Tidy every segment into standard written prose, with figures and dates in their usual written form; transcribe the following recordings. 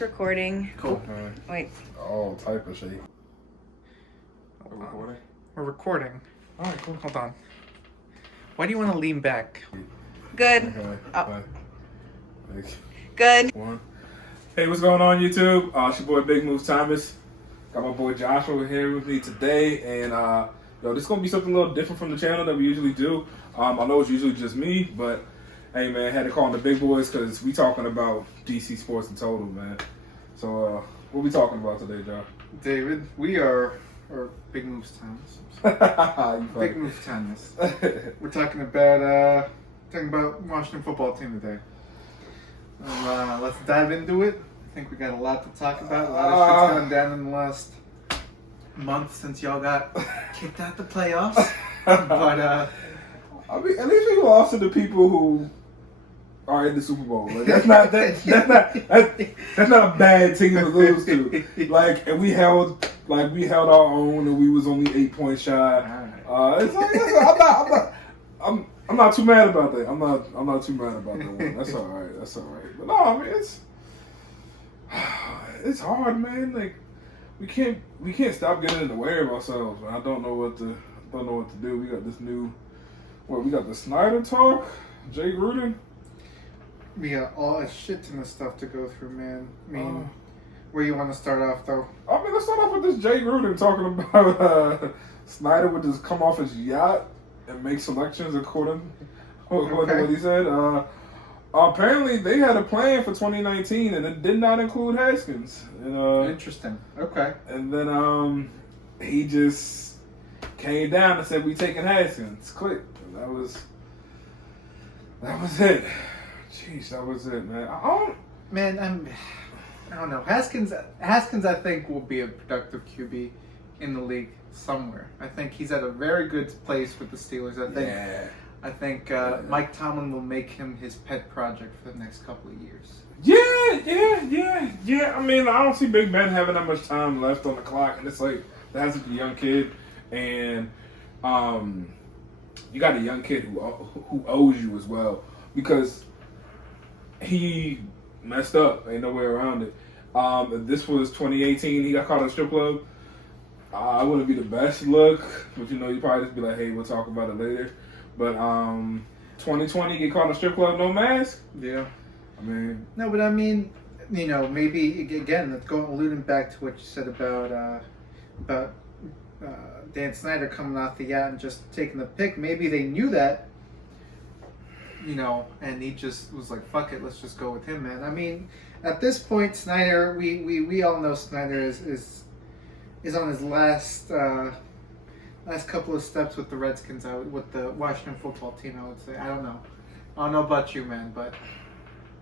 It's recording. Cool. Wait. All type of shit. We're recording? We're recording. Alright, cool. Hold on. Why do you want to lean back? Good. Okay. Oh. Like, Good. One. Hey, what's going on, YouTube? It's your boy Big Moves Thomas. Got my boy Josh over here with me today, and this is gonna be something a little different from the channel that we usually do. I know it's usually just me, but hey, man, had to call in the big boys because we talking about DC sports in total, man. So, what we talking about today, Josh? David, we are Big Moves Thomas. Big Moves Thomas. We're talking about Washington football team today. Let's dive into it. I think we got a lot to talk about. A lot of shit's gone down in the last month since y'all got kicked out the playoffs. But I mean, at least we lost to the people who are in the Super Bowl. Like, that's not a bad team to lose to. Like, and we held our own, and we was only 8 points shy. It's like, I'm not too mad about that. I'm not too mad about that one. That's all right. But no, I mean it's hard, man. Like we can't stop getting in the way of ourselves, man. I don't know what to do. We got this new. We got the Snyder talk, Jay Gruden. we got all a shit ton of stuff to go through, man. I mean, where you want to start off, though? I mean, let's start off with this Jay Gruden talking about Snyder would just come off his yacht and make selections according to what he said. Apparently, they had a plan for 2019, and it did not include Haskins. And, Interesting. Okay. And then he just came down and said, "We taking Haskins." Click. And that was it. Jeez, that was it, man. I don't know. Haskins, I think, will be a productive QB in the league somewhere. I think he's at a very good place with the Steelers. I think Mike Tomlin will make him his pet project for the next couple of years. Yeah. I mean, I don't see Big Ben having that much time left on the clock, and it's like that's a young kid, and you got a young kid who owes you as well because he messed up. Ain't no way around it. If this was 2018, he got caught at a strip club. I wouldn't be the best look, but you probably just be like, "Hey, we'll talk about it later." But 2020, get caught in a strip club, no mask. Yeah. I mean, no, but I mean, maybe again, alluding back to what you said about Dan Snyder coming off the yacht and just taking the pick. Maybe they knew that, and he just was like, "Fuck it, let's just go with him, man." I mean, at this point, Snyder, we all know Snyder is on his last couple of steps with the Redskins, with the Washington football team. I would say, I don't know about you, man, but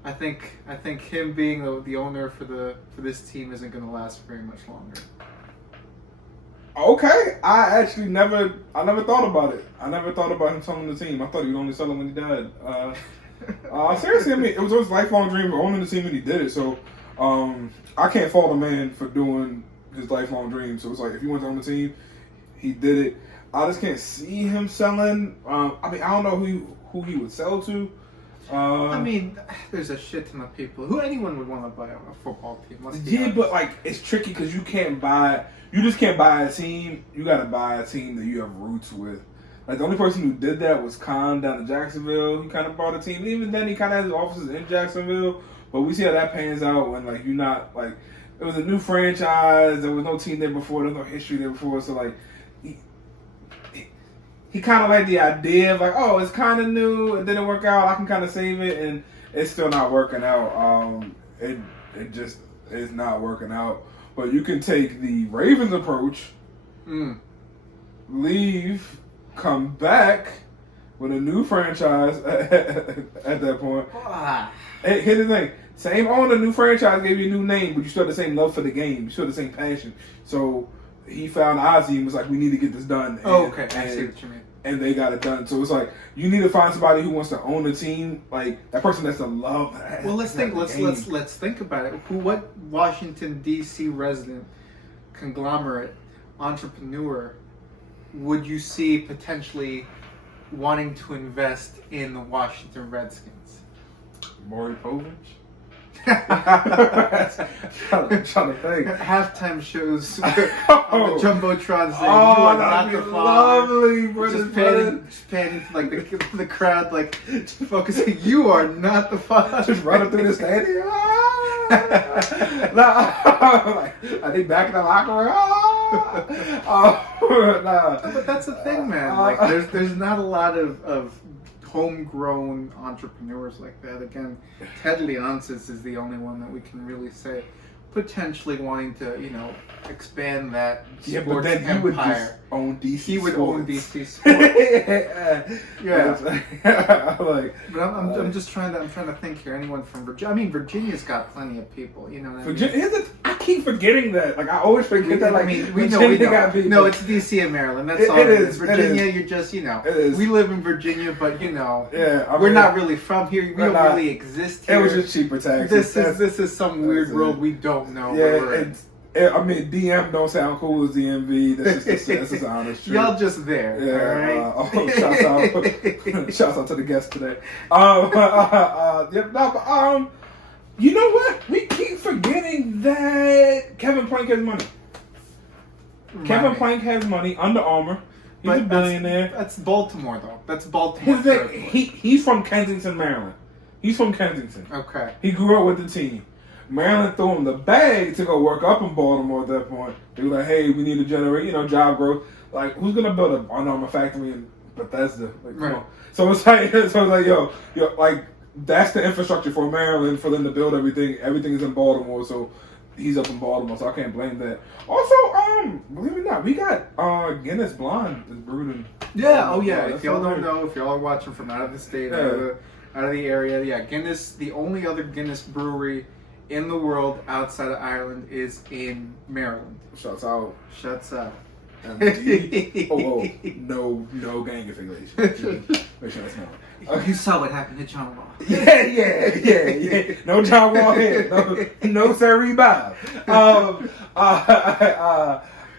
I think him being the owner for this team isn't going to last very much longer. okay, I never thought about it. I never thought about him selling the team. I thought he would only sell it when he died. Seriously, I mean, it was his lifelong dream of owning the team, and he did it. So I can't fault a man for doing his lifelong dream. So it's like if he wants to own the team, he did it. I just can't see him selling. I mean, I don't know who he would sell to. I mean, there's a shit ton of people. Anyone would want to buy a football team. But like it's tricky because you just can't buy a team. You got to buy a team that you have roots with. Like the only person who did that was Khan down in Jacksonville. He kind of bought a team. Even then, he kind of has offices in Jacksonville. But we see how that pans out when like you're not like it was a new franchise. There was no team there before. There's no history there before. So like. He kind of liked the idea of like, oh, it's kind of new. It didn't work out. I can kind of save it, and it's still not working out. It just is not working out. But you can take the Ravens approach, leave, come back with a new franchise at that point. Hey, here's the thing: same owner, new franchise gave you a new name, but you still have the same love for the game. You still have the same passion. So. He found Ozzy and was like, "We need to get this done." Okay, I see what you mean. And they got it done. So it's like you need to find somebody who wants to own the team, like that person that's to love that. Well, let's think about it. What Washington D.C. resident, conglomerate, entrepreneur would you see potentially wanting to invest in the Washington Redskins? Maury Povich. trying to think. Halftime shows on the Jumbotron saying, "You are not the father." Lovely, brother. Just panning to like the crowd, like focusing. You are not the father. Just running through the stadium. Like, are they back in the locker room? But that's the thing, man. Like, there's not a lot of homegrown entrepreneurs like that. Again, Ted Leonsis is the only one that we can really say potentially wanting to, expand that Yeah, sports but then he would just empire. own DC. He would sports. own DC Sports. Yeah. Like, But I'm just trying to think here. Anyone from Virginia? I mean, Virginia's got plenty of people. You know what I mean? Virginia, I keep forgetting that. Like, I always forget that. Like, we Virginia know. got people. No, it's DC and Maryland. That's all It it is. is. Virginia, It is. you're just, It is. we live in Virginia, but Yeah, we're not really from here. We we're don't not. really exist here. It was just cheaper taxes. This is some weird world we don't know. where we're in. I mean, DM don't sound cool as DMV. This is honest truth. Y'all just there. Yeah. All right? Shouts out to the guests today. You know what? We keep forgetting that Kevin Plank has money. Kevin Plank has money. Under Armour. He's a billionaire. That's Baltimore, though. That's Baltimore. He's from Kensington, Maryland. He's from Kensington. Okay. He grew up with the team. Maryland threw him the bag to go work up in Baltimore at that point. They were like, hey, we need to generate, job growth. Like, who's going to build an Under Armour factory in Bethesda? Like, come on. So it's like, yo, like, that's the infrastructure for Maryland for them to build everything. Everything is in Baltimore, so he's up in Baltimore, so I can't blame that. Also, believe it or not, we got Guinness Blonde is brewed in. Yeah, oh yeah. That's If y'all so don't weird. know, if y'all are watching from out of the state, Yeah. out of the area, yeah, Guinness, the only other Guinness brewery in the world outside of Ireland is in Maryland. Shouts out. Shuts up. MD. No gang affiliation. Make sure that's not. You saw what happened to John Wall. Yeah. No John Wall here. No Sir Bob.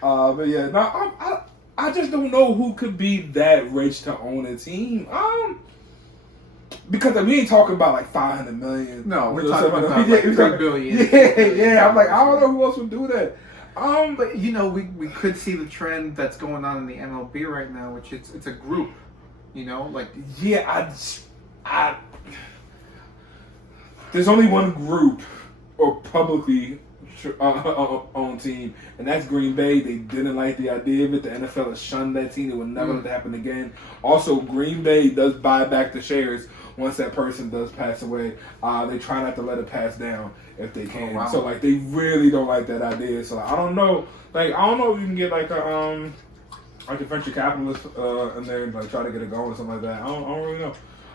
But yeah, no, I just don't know who could be that rich to own a team. Because we ain't talking about like 500 million. No, we're talking about like 3 billion. Yeah. I'm like, I don't know who else would do that. But we could see the trend that's going on in the MLB right now, which it's a group. I there's only one group or publicly owned team, and that's Green Bay. They didn't like the idea of it. The NFL has shunned that team. It will never let that happen again. Also, Green Bay does buy back the shares once that person does pass away. They try not to let it pass down if they can. Oh, wow. So they really don't like that idea. So I don't know. I don't know if you can get like a venture capitalist in there and try to get it going or something like that. I don't really know.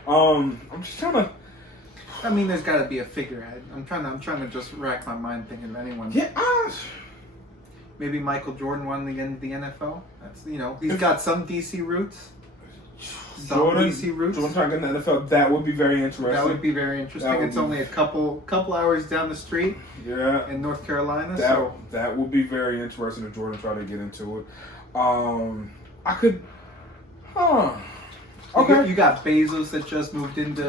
I'm just trying to. I mean, there's got to be a figurehead. I'm trying to just rack my mind thinking of anyone. Yeah. Maybe Michael Jordan won the NFL. That's he's got some DC roots. Jordan trying to get in the NFL. That would be very interesting. That would be very interesting. It's only a couple hours down the street. Yeah. In North Carolina. That would be very interesting if Jordan tried to get into it. I could. Okay. You got Bezos that just moved into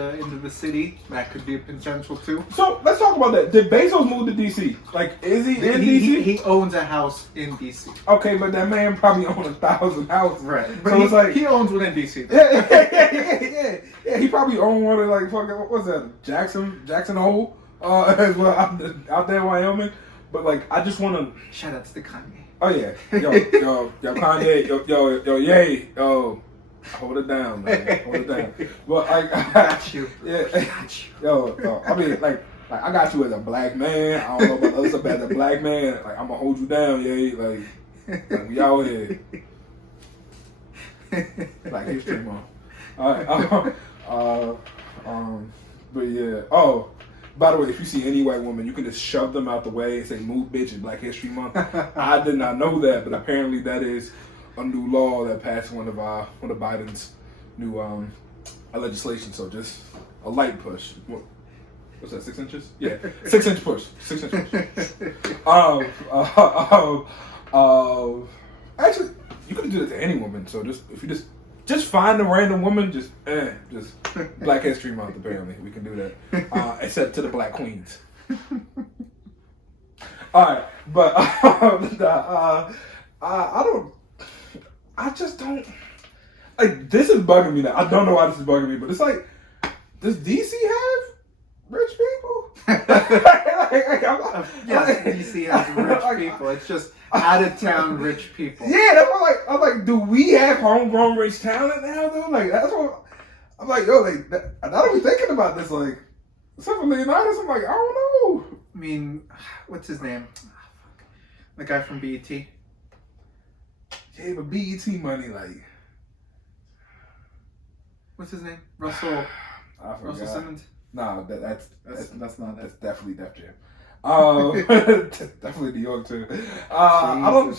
the city. That could be a potential too. So let's talk about that. Did Bezos move to DC? Like, is he in DC? He owns a house in DC. Okay, but that man probably owns 1,000 houses. Right. So But it's like he owns one in DC. Yeah. He probably owned one of like fucking what's that? Jackson Hole, as well out there in Wyoming. But like, I just want to shout outs to Kanye. Oh yeah, yo, Kanye, yo, yay, yo. Hold it down, man. Hold it down. But I got you. Yeah. Got you. Yo, I mean, like I got you as a black man. I don't know about other stuff as a black man. Like, I'm gonna hold you down, yeah. Like we out here. Black History Month. All right. But yeah. Oh, by the way, if you see any white woman, you can just shove them out the way and say, "Move, bitch! It's Black History Month." I did not know that, but apparently that is a new law that passed one of Biden's new legislation. So just a light push. What's that? 6 inches? Yeah, 6 inch push. 6 inch push. Actually, you could do that to any woman. So if you just find a random woman, just Black History Month. Apparently, we can do that. Except to the Black Queens. All right, but I don't. I just don't. Like, this is bugging me now. I don't know why this is bugging me, but it's like, does DC have rich people? Yeah, DC has rich people. It's just out of town rich people. Yeah, that's what I'm like, do we have homegrown rich talent now though? Like, that's what I'm like, yo, like, I don't be thinking about this, like, except for Leonidas, I'm like, I don't know. I mean, what's his name? The guy from BET. Yeah, but BET money, like, What's his name? Russell I forgot. Russell Simmons. Nah, that's not that's it. definitely Def Jam. Definitely New York too. I don't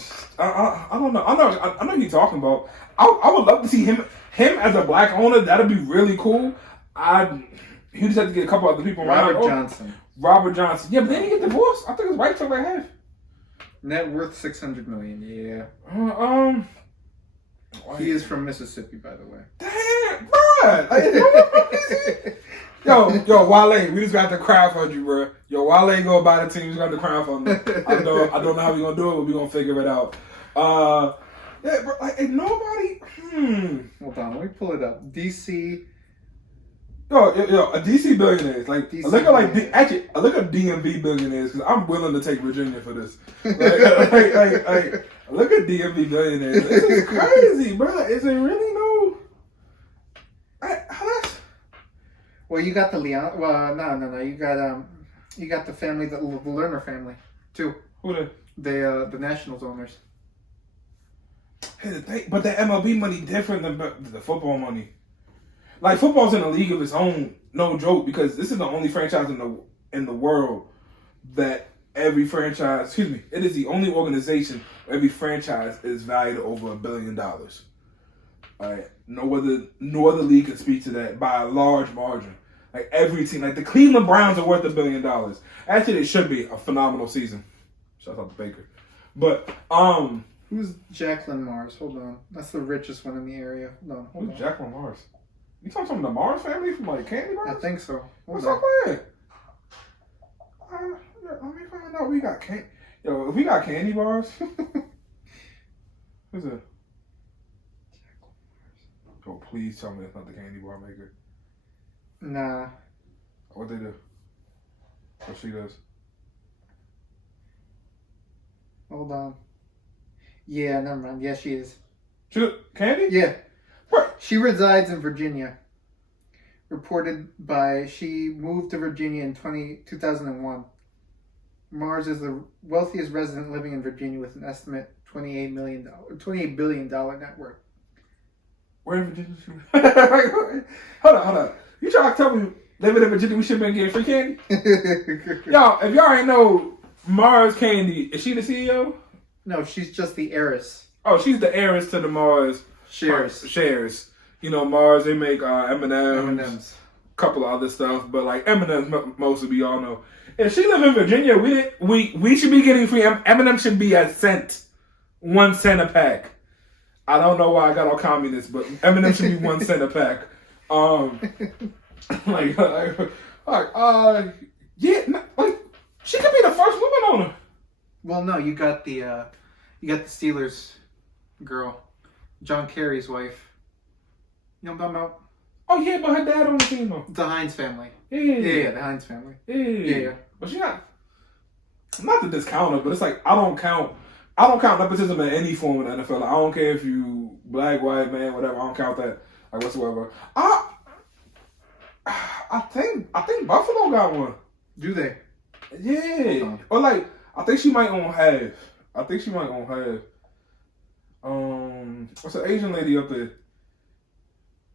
know. I know you're talking about. I would love to see him as a black owner. That'd be really cool. He just had to get a couple other people around. Robert Johnson. Yeah, but then he get divorced. I think his wife took like half. Net worth $600 million. Yeah. He is from Mississippi, by the way. Damn, bro. Yo, Wale, we just got to crowdfund you, bro. Yo, Wale ain't gonna buy the team. We just got to crowdfund them. I don't know how we gonna do it, but we gonna figure it out. Yeah, bro. Like, ain't nobody. Hold on, let me pull it up. DC. Yo, a DC billionaires. Like, DC I look at DMV billionaires because I'm willing to take Virginia for this. Like, look at DMV billionaires. This is crazy, bro. Is it really no? Well, you got the Leon. Well, no. You got the family, the Lerner family, too. Who The Nationals owners. But the MLB money different than the football money. Like, football's in a league of its own, no joke, because this is the only franchise in the world that every franchise, it is the only organization where every franchise is valued over $1 billion. All right, no other league can speak to that by a large margin. Like, every team, like the Cleveland Browns are worth $1 billion. Actually, it should be a phenomenal season. Shout out to Baker. But who's Jacqueline Mars? Hold on, that's the richest one in the area. Hold on. Who's Jacqueline Mars? You talking about the Mars family from like Candy Bars? I think so. What's up with it? Let me find out. We got if we got Candy Bars. Who's it? Oh, please tell me it's not the Candy Bar maker. Nah. What they do? What she does? Hold on. Yeah, never mind. Yeah, she is. Candy? Yeah. What? She resides in Virginia. She moved to Virginia in 2001. Mars is the wealthiest resident living in Virginia with an estimate $28 billion net worth. Where in Virginia? Hold on. You trying to tell me living in Virginia we should have been getting free candy? Y'all, if y'all ain't know Mars Candy, is she the CEO? No, she's just the heiress. Oh, she's the heiress to the Mars shares. You know, Mars, they make M&M's, a couple of other stuff, but like M&M's mostly we all know. If she live in Virginia, we should be getting free M&M should be a cent, 1 cent a pack. I don't know why I got all communist, but M&M should be 1 cent a pack. She could be the first woman owner. Well, no, you got the Steelers girl, John Kerry's wife. You know what I'm talking about? Oh yeah, but her dad on the team though. The Hines family. Yeah, the Hines family. Yeah. But she not to discount her, but it's like I don't count nepotism in any form in the NFL. Like, I don't care if you black, white, man, whatever. I don't count that like whatsoever. I think Buffalo got one. Do they? Yeah. Or like I think she might own half. What's the Asian lady up there?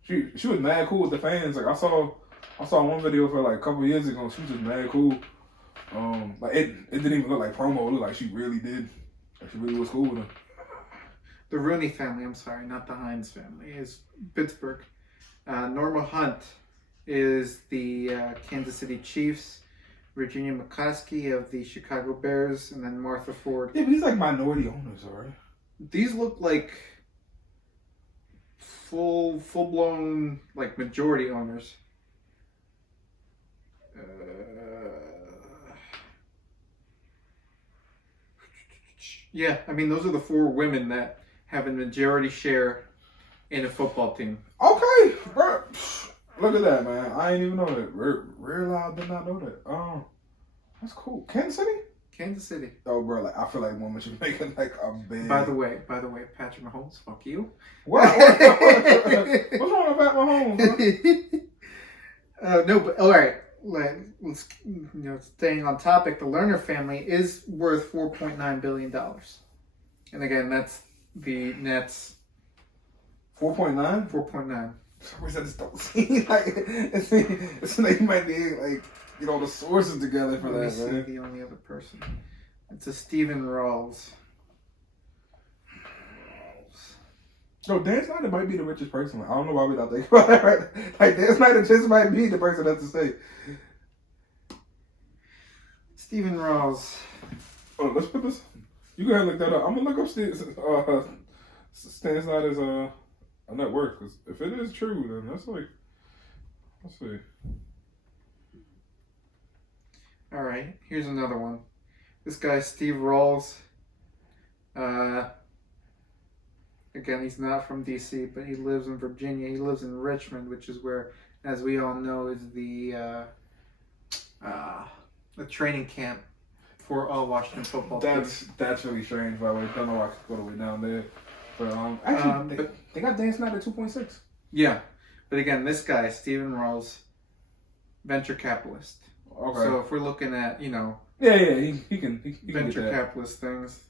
She was mad cool with the fans. Like I saw one video of her like a couple years ago. She was just mad cool. Like it didn't even look like promo. It looked like she really did. Like she really was cool with them. The Rooney family, I'm sorry, not the Hines family, is Pittsburgh. Norma Hunt is the Kansas City Chiefs. Virginia McCaskey of the Chicago Bears, and then Martha Ford. Yeah, but these like minority owners, alright? These look like full blown like majority owners. Yeah, I mean, those are the 4 women that have a majority share in a football team. Okay, bro. Look at that, man. I ain't even know that. Real loud did not know that. That's cool. Kansas City? Kansas City. Oh, bro, like I feel like women should make it like a big. By the way, Patrick Mahomes, fuck you. What's wrong with Pat Mahomes? No, but all right. Let's staying on topic. The Lerner family is worth $4.9 billion, and again, that's the Nets. 4.9. 4.9. I just don't see like it's like you might be like the sources together for Let me that. see Man. the only other person. It's a Steven Rawls. No, Dan Snyder might be the richest person. I don't know why we not think about that. Right? Like Dan Snyder just might be the person that's to say. Steven Rawls. Oh, let's put this. You go ahead and look that up. I'm gonna look up Stan Snyder's net worth, because if it is true, then that's like, let's see. All right, here's another one. This guy, Steve Rawls. Again, he's not from D.C., but he lives in Virginia. He lives in Richmond, which is where, as we all know, is the training camp for all Washington football teams. That's really strange, by the way. Don't know why I could go the way down there. But actually, they got Dan Snyder 2.6. Yeah, but again, this guy, Steven Rawls, venture capitalist. Okay. So if we're looking at, he can venture get that. capitalist things,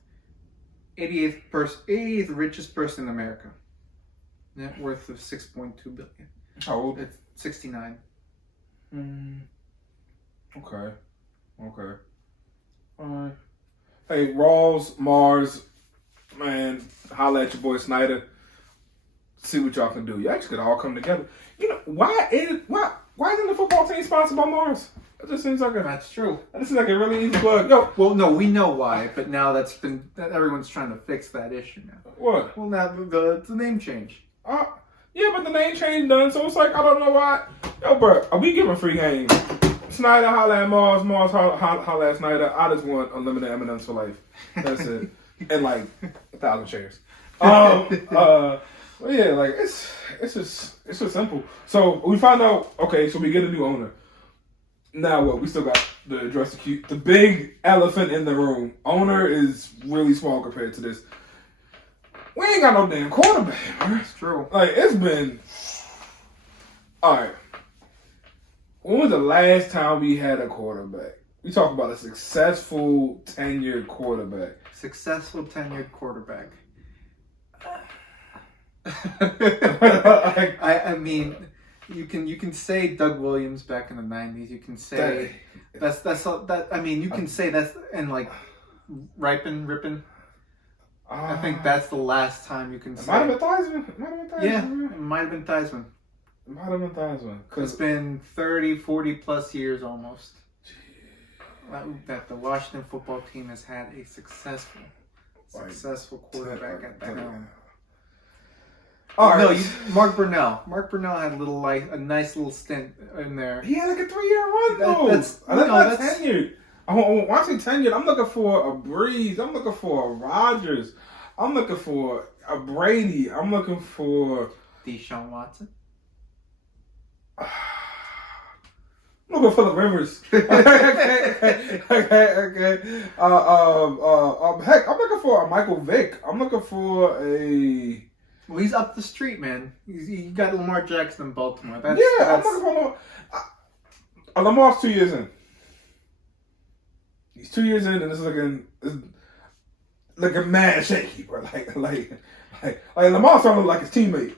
88th richest person in America. Net worth of $6.2 billion. How old? It's 69. Okay. Alright. Hey, Rawls, Mars, man, holla at your boy Snyder. See what y'all can do. You actually could all come together. Why isn't the football team sponsored by Mars? It just seems like That's true. This is like a really easy plug. Yo, Well, no, we know why, but now that everyone's trying to fix that issue now. what? Well, now it's a name change. Yeah, but the name change done, so it's like I don't know why. Yo, bro, are we giving free game? Snyder holla at Mars, holla at Snyder. I just want unlimited M&Ms for life. That's it, and like 1,000 shares. Well, yeah, like it's just simple. So we found out. Okay, so we get a new owner. Now what? We still got the address the big elephant in the room. Owner is really small compared to this. We ain't got no damn quarterback, man. It's true. Like, it's been... Alright. When was the last time we had a quarterback? We talk about a successful tenured quarterback. Successful tenured quarterback. I mean, you can say Doug Williams back in the 90s. You can say that. I mean, you can say that's and like Rippin. I think that's the last time you can say. Might have been Theismann. Yeah, it might have been Theismann. It might have been Theismann. It's been 30, 40 plus years almost that the Washington football team has had a successful quarterback at the helm. Mark Brunell. Mark Brunell had a nice little stint in there. He had like a 3-year run though. That's tenured. When I say tenured, I'm looking for a Breeze. I'm looking for a Rodgers. I'm looking for a Brady. I'm looking for Deshaun Watson. I'm looking for the Rivers. Okay. Heck, I'm looking for a Michael Vick. I'm looking for a. Well, he's up the street, man. He got Lamar Jackson in Baltimore. I'm looking for Lamar. Lamar's 2 years in. He's 2 years in, and it's looking mad shaky, bro. Like Lamar started like his teammate.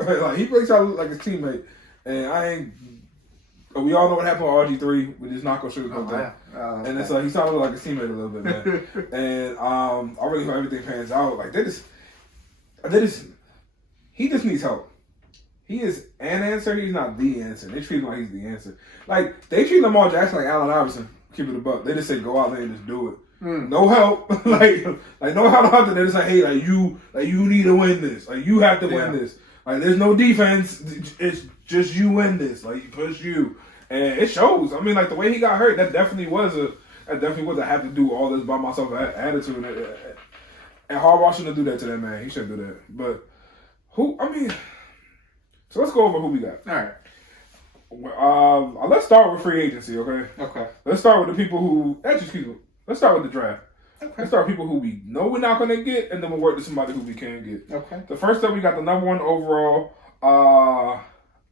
Like he breaks out like his teammate, and we all know what happened with RG3. We just not gonna sugarcoat that. And it's he started like his teammate a little bit, man. And I really hope everything pans out. Like he just needs help. He is an answer. He's not the answer. They treat him like he's the answer. Like they treat Lamar Jackson like Allen Iverson. Keep it a buck. They just say go out there and just do it. No help. like no help out there. They just say, hey, you need to win this. Like you have to win this. Like there's no defense. It's just you win this. Like push you, and it shows. I mean, like the way he got hurt, that definitely was I definitely would have to do all this by myself attitude. And Harbaugh shouldn't do that to that man. He shouldn't do that. But so let's go over who we got. All right. Let's start with free agency, okay? Okay. Let's start with the people who, excuse me, let's start with the draft. Okay. Let's start with people who we know we're not going to get, and then we'll work to somebody who we can get. Okay. The first up, we got the number 1 overall,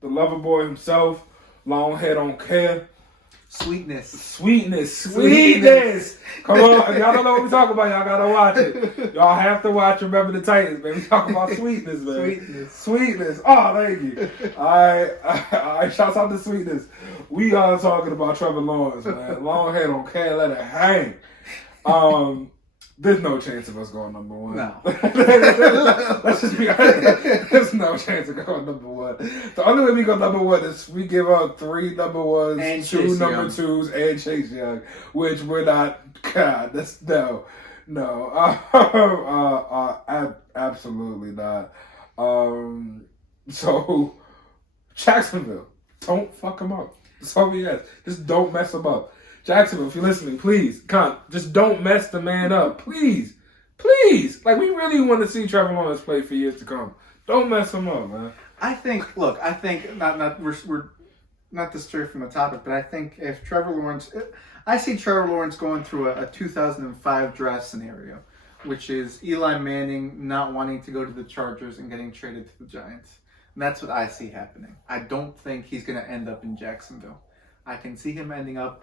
the lover boy himself, long head on care. Sweetness. Come on, if y'all don't know what we're talking about, y'all gotta watch it. Y'all have to watch Remember the Titans, man. We talking about sweetness, man. Sweetness. Oh, thank you. All right. Shouts out to Sweetness. We are talking about Trevor Lawrence, man. Long head on care, let it hang. There's no chance of us going number 1. No. Let's just be honest. There's no chance of going number 1. The only way we go number 1 is we give up 3 number 1s, and 2 number 2s, and Chase Young, which we're not. God, that's no. Absolutely not. So Jacksonville, don't fuck him up. That's all we ask. Just don't mess him up. Jacksonville, if you're listening, please, just don't mess the man up. Please. Like, we really want to see Trevor Lawrence play for years to come. Don't mess him up, man. I think we're not to stray from the topic, but I think if Trevor Lawrence, I see Trevor Lawrence going through a 2005 draft scenario, which is Eli Manning not wanting to go to the Chargers and getting traded to the Giants. And that's what I see happening. I don't think he's going to end up in Jacksonville. I can see him ending up,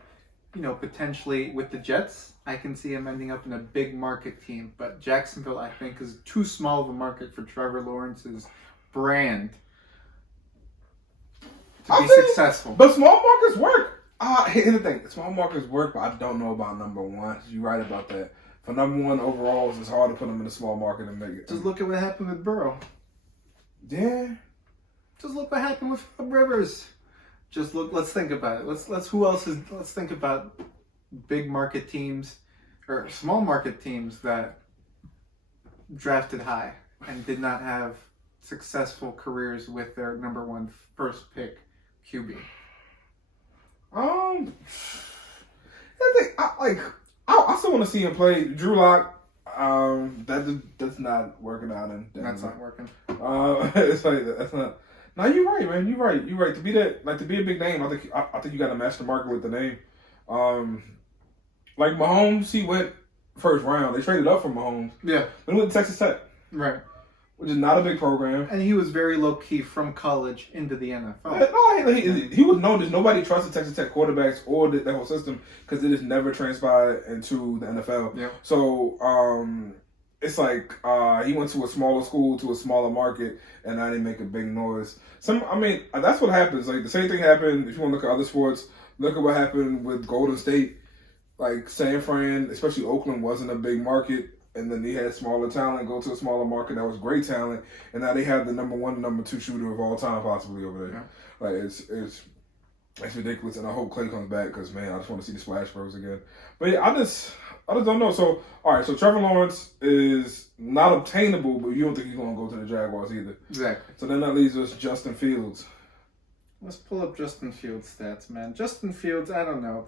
potentially with the Jets. I can see him ending up in a big market team, but Jacksonville, I think, is too small of a market for Trevor Lawrence's brand to be successful. But small markets work. Here's the thing. Small markets work, but I don't know about number 1. You're right about that. For number 1 overalls, it's hard to put them in a small market and make it. Just look at what happened with Burrow. Yeah. Just look what happened with Rivers. Let's think about it. Let's think about big market teams or small market teams that drafted high and did not have successful careers with their number 1 first pick QB. I still want to see him play Drew Lock. That's not working out, and that's not working. It's like that's not. No, you're right, man. You're right. To be a big name, I think you got to match the market with the name. Like Mahomes, he went first round. They traded up for Mahomes. Yeah. Then he went to Texas Tech. Right. Which is not a big program. And he was very low key from college into the NFL. No, he was known as nobody trusted Texas Tech quarterbacks or the whole system because it has never transpired into the NFL. Yeah. So it's like he went to a smaller school to a smaller market, and now they make a big noise. That's what happens. Like the same thing happened. If you want to look at other sports, look at what happened with Golden State. Like San Fran, especially Oakland, wasn't a big market. And then they had smaller talent go to a smaller market that was great talent, and now they have the number 1, number 2 shooter of all time possibly over there. Yeah. Like it's ridiculous, and I hope Clay comes back because man, I just want to see the Splash Bros again. But yeah, I just don't know. So all right, so Trevor Lawrence is not obtainable, but you don't think he's going to go to the Jaguars either. Exactly. So then that leaves us Justin Fields. Let's pull up Justin Fields' stats, man. Justin Fields, I don't know.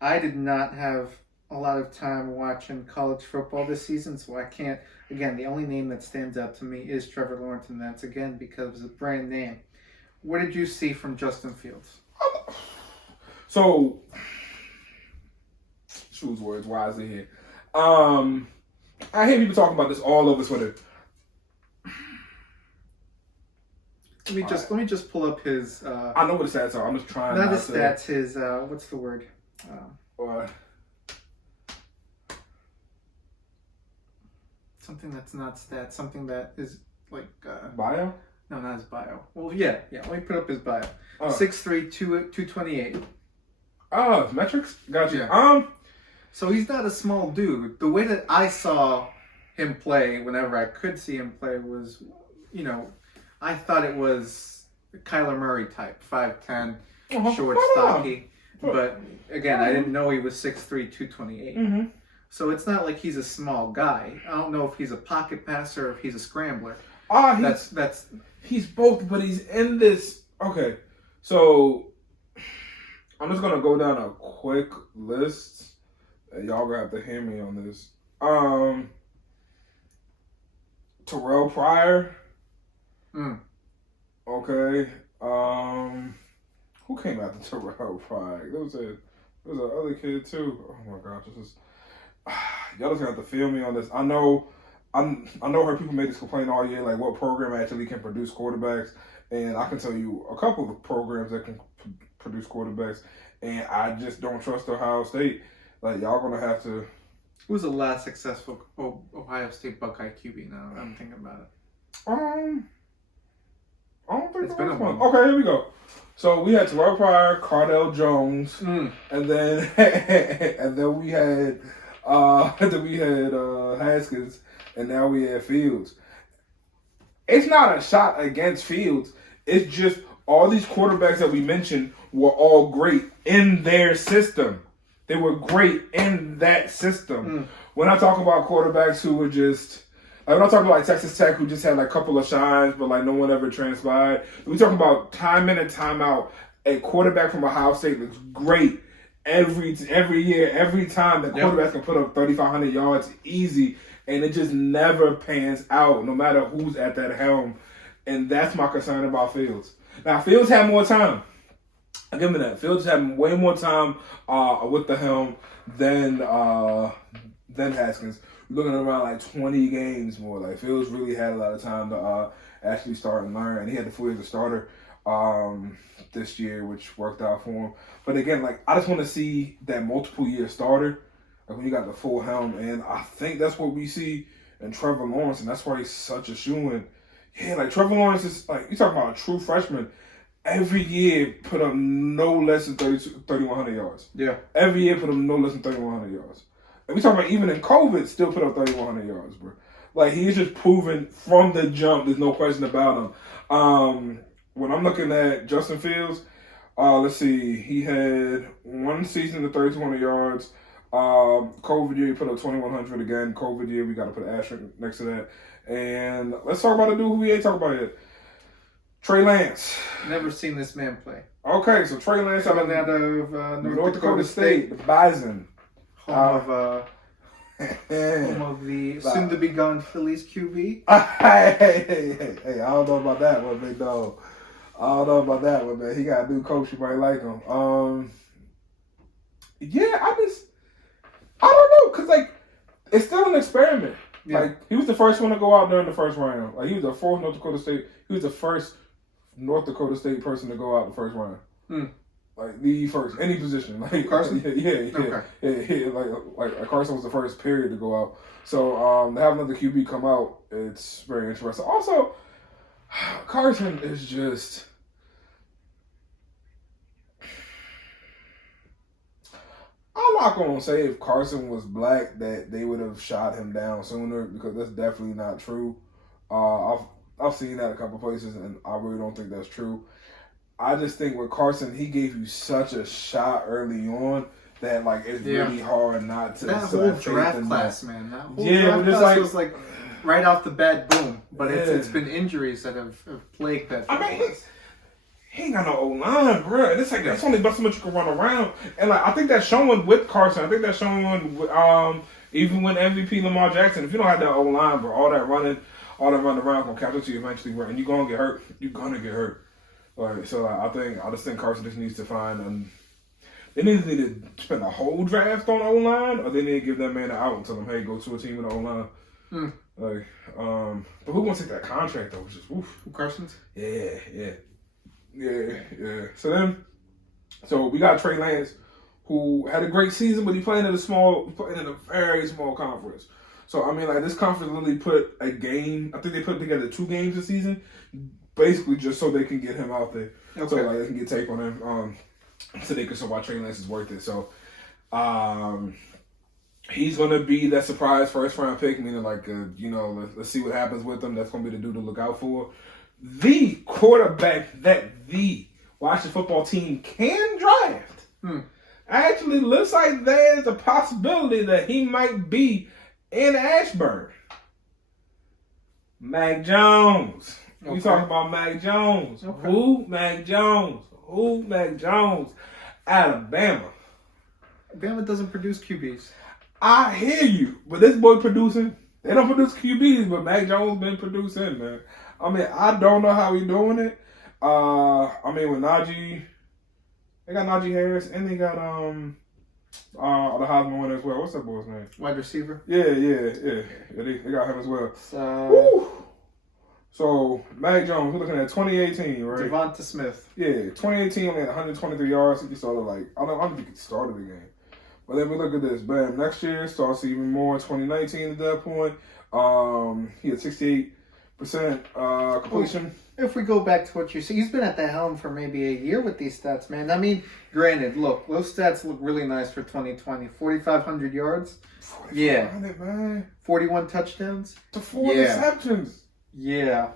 I did not have a lot of time watching college football this season, so I can't. Again, the only name that stands out to me is Trevor Lawrence, and that's again because it's a brand name. What did you see from Justin Fields? So, choose words wisely here. I hear people talking about this all over Twitter. Let me just pull up his. I know what the stats are. I'm just trying. Not his stats. His what's the word? Something that's not stats. Something that is like bio. No, not his bio. Well, yeah. Let me put up his bio. 6'3", 228. Oh, metrics. Gotcha. Yeah. So he's not a small dude. The way that I saw him play, whenever I could see him play, was, I thought it was Kyler Murray type, 5'10", short, stocky. But again, I didn't know he was 6'3", 228. Mm-hmm. So it's not like he's a small guy. I don't know if he's a pocket passer or if he's a scrambler. He's both, but he's in this. Okay, so I'm just gonna go down a quick list Y'all gonna have to hear me on this. Terrell Pryor. Okay. Who came after Terrell Pryor? There was an other kid too. Oh my gosh, this is y'all just gonna have to feel me on this. I know her people made this complaint all year, like what program actually can produce quarterbacks, and I can tell you a couple of programs that can produce quarterbacks, and I just don't trust Ohio State. Like y'all gonna have to. Who's the last successful Ohio State Buckeye QB now? I'm thinking about it. I don't think it's been a while. Okay, here we go. So we had Terrell Pryor, Cardell Jones, and then we had Haskins, and now we had Fields. It's not a shot against Fields. It's just all these quarterbacks that we mentioned were all great in their system. They were great in that system. When I talk about quarterbacks who were just, like when I talk about like Texas Tech, who just had like a couple of shines, but like no one ever transpired. We talking about time in and time out. A quarterback from Ohio State looks great every year, every time. The quarterback can put up 3,500 yards easy, and it just never pans out, no matter who's at that helm. And that's my concern about Fields. Now, Fields had more time. I'll give him that. Fields had way more time with the helm than Haskins. We're looking at around like 20 games more. Like Fields really had a lot of time to actually start and learn, and he had the full year as a starter this year, which worked out for him. But again, like I just want to see that multiple year starter, like when you got the full helm, and I think that's what we see in Trevor Lawrence, and that's why he's such a shoo-in. Yeah, like Trevor Lawrence is like, you talking about a true freshman. Every year put up no less than 3,100 yards. Yeah. Every year put up no less than 3,100 yards. And we talking about even in COVID, still put up 3,100 yards, bro. Like he's just proven from the jump. There's no question about him. When I'm looking at Justin Fields, let's see, he had one season of 3,200 yards. COVID year, he put up 2,100 again. COVID year, we got to put an asterisk next to that. And let's talk about the dude who we ain't talking about yet. Trey Lance. Never seen this man play. Okay, so Trey Lance coming out of North Dakota State, the Bison. Home of the soon-to-be gone Phillies QB. Hey, I don't know about that one, big dog. I don't know about that one, man. He got a new coach. You might like him. Yeah, I don't know, because, like, it's still an experiment. Yeah. Like, he was the first one to go out during the first round. Like, he was the fourth North Dakota State. He was the first North Dakota State person to go out the first round. Like, the first, any position. Like Carson? Yeah. Like Carson was the first period to go out. So, to have another QB come out, it's very interesting. Also, Carson is just... I'm not going to say if Carson was black that they would have shot him down sooner, because that's definitely not true. I've seen that a couple places, and I really don't think that's true. I just think with Carson, he gave you such a shot early on that like it's really hard not to. That whole draft class, man. That whole draft class was like right off the bat, boom. But it's been injuries that have plagued that. I mean, he ain't got no O-line, bro. And it's like that's only about so much you can run around. And like I think that's showing with Carson. I think that's showing even with MVP Lamar Jackson. If you don't have that O-line, bro, all that running around gonna catch up to you eventually, bro. And you're gonna get hurt. You're gonna get hurt. Like, so I just think Carson just needs to find they need to spend the whole draft on O-line, or they need to give that man an out and tell him, hey, go to a team with an O-line. Like, but who gonna take that contract though? Which is Carson's? Yeah. So we got Trey Lance, who had a great season, but he played in a very small conference. So I mean, like this conference literally put a game. I think they put together 2 games this season, basically just so they can get him out there. Okay. So like they can get tape on him, so they can show why Trey Lance is worth it. So, he's gonna be that surprise first round pick, meaning like let's see what happens with him. That's gonna be the dude to look out for. The quarterback that the Washington football team can draft actually looks like there's a possibility that he might be in Ashburn. Mack Jones. Okay. We talking about Mack Jones. Okay. Who? Mack Jones. Alabama. Alabama doesn't produce QBs. I hear you, but this boy producing. They don't produce QBs, but Mack Jones been producing, man. I mean, I don't know how he doing it. I mean, with Najee, they got Najee Harris, and they got the Heisman winner as well. What's that boy's name? Wide receiver. Yeah. They got him as well. So Mack Jones, we're looking at 2018, right? Devonta Smith. Yeah, 2018 only had 123 yards. He started I don't think he started the game. But then we look at this. Bam, next year starts even more. 2019 at that point, he had 68% completion. If we go back to what you see, he's been at the helm for maybe a year with these stats, man. I mean, granted, look, those stats look really nice for 2020. 4,500 yards. 4,500, man. 41 touchdowns. To 4 receptions. Yeah.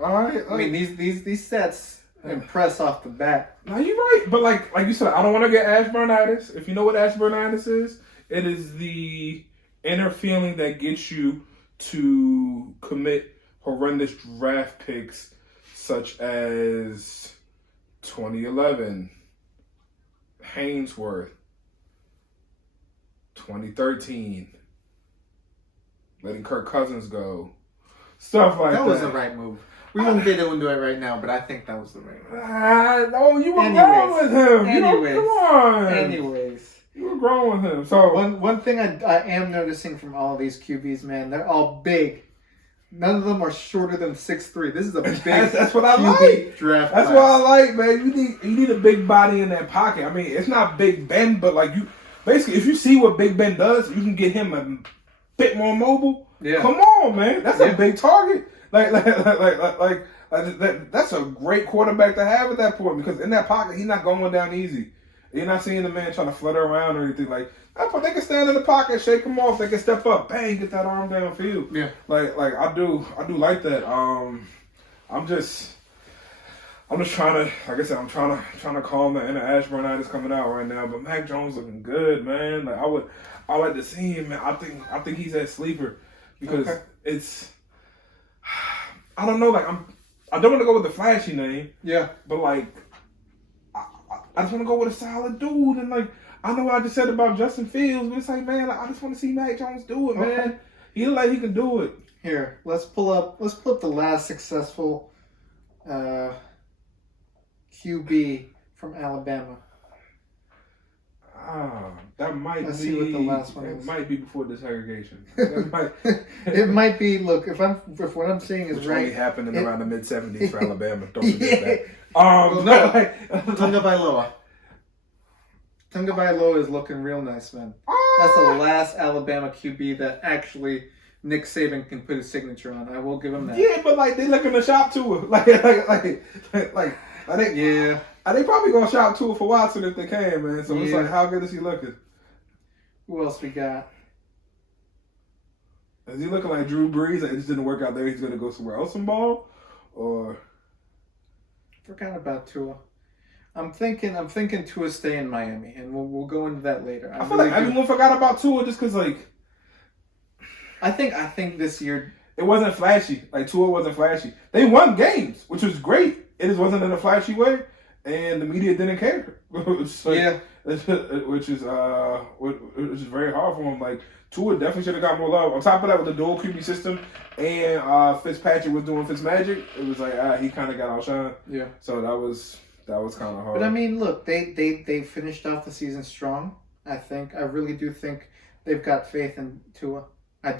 All right. I mean, these stats impress off the bat. Now you're right, but like you said, I don't want to get Ashburnitis. If you know what Ashburnitis is, it is the inner feeling that gets you to commit horrendous draft picks, such as 2011 Hainsworth, 2013 letting Kirk Cousins go, stuff like that. That was the right move. We won't get into it right now, but I think that was the right move. Oh, you were wrong with him. Come on. Anyways. You were growing with him. So one thing I am noticing from all these QBs, man, they're all big. None of them are shorter than 6'3". This is a big that's what I QB like. Draft that's class. what I like, man. You need a big body in that pocket. I mean, it's not Big Ben, but like you basically, if you see what Big Ben does, you can get him a bit more mobile. Yeah. Come on, man. That's a big target. That's a great quarterback to have at that point, because in that pocket, he's not going down easy. You're not seeing the man trying to flutter around or anything like that. They can stand in the pocket, shake him off. They can step up, bang, get that arm downfield. Yeah, like I do like that. I'm just trying to, like I said, I'm trying to calm the inner Ashburnitis coming out right now. But Mack Jones looking good, man. Like I like to see him, man. I think he's that sleeper because it's. I don't know, like I don't want to go with the flashy name. Yeah. But like I just want to go with a solid dude, and like I know what I just said about Justin Fields, but it's like, man, like, I just want to see Mack Jones do it, man. He look like he can do it. Here, let's pull up the last successful QB from Alabama. That might Let's be. see what the last one it is. might be before desegregation. It might be. Look, if what I'm saying is which right, only happened in around the mid '70s for Alabama. Don't forget that. Tagovailoa. Tagovailoa is looking real nice, man. That's the last Alabama QB that actually Nick Saban can put his signature on. I will give him that. Yeah, but like they looking to shop to it, they probably gonna shop to it for Watson if they can, man. So it's like, how good is he looking? Who else we got? Is he looking like Drew Brees? Like it just didn't work out there. He's gonna go somewhere else and ball, or forgot about Tua. I'm thinking Tua stay in Miami, and we'll go into that later. I feel like everyone forgot about Tua just because like I think this year it wasn't flashy. Like Tua wasn't flashy. They won games, which was great. It just wasn't in a flashy way, and the media didn't care. Which is very hard for him. Like Tua definitely should have got more love. On top of that, with the dual QB system and Fitzpatrick was doing Fitzmagic, it was like he kind of got outshined. Yeah. So that was kind of hard. But I mean, look, they finished off the season strong. I really do think they've got faith in Tua. I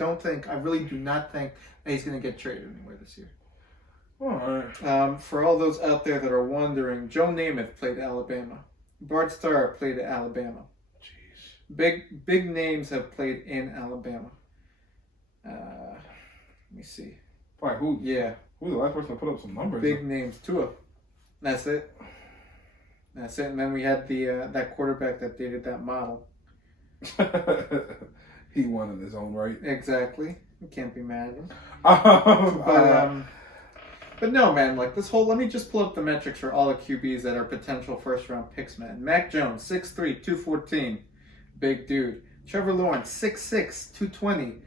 really do not think that he's going to get traded anywhere this year. All right. For all those out there that are wondering, Joe Namath played at Alabama. Bart Starr played at Alabama. Jeez. Big names have played in Alabama. Let me see. Why, who? Yeah. Who's the last person to put up some numbers? Big names. Tua. That's it. And then we had the that quarterback that dated that model. He won in his own right. Exactly. You can't be mad at him. But no, man, like this whole, let me just pull up the metrics for all the QBs that are potential first round picks, man. Mack Jones, 6'3", 214. Big dude. Trevor Lawrence, 6'6", 220.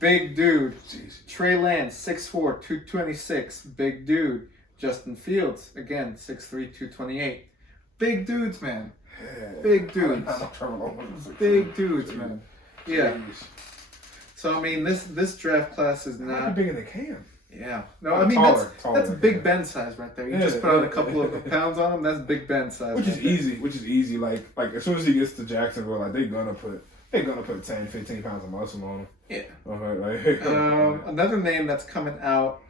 Big dude. Jeez. Trey Lance, 6'4", 226. Big dude. Justin Fields, again, 6'3", 228. Big dudes, man. Yeah. Big dudes. Trevor Lawrence. Big dudes, man. Yeah. Jeez. So I mean, this draft class is Might be not. bigger than Cam. Yeah. No, Oh, I mean taller that's than Big Cam. Ben size right there. You Yeah, just put on yeah. a couple of pounds on him. That's Big Ben size. Which is right there. easy. Which is easy. Like as soon as he gets to Jacksonville, like they're gonna put 10, 15 pounds of muscle on him. Yeah. Okay, like, Another name that's coming out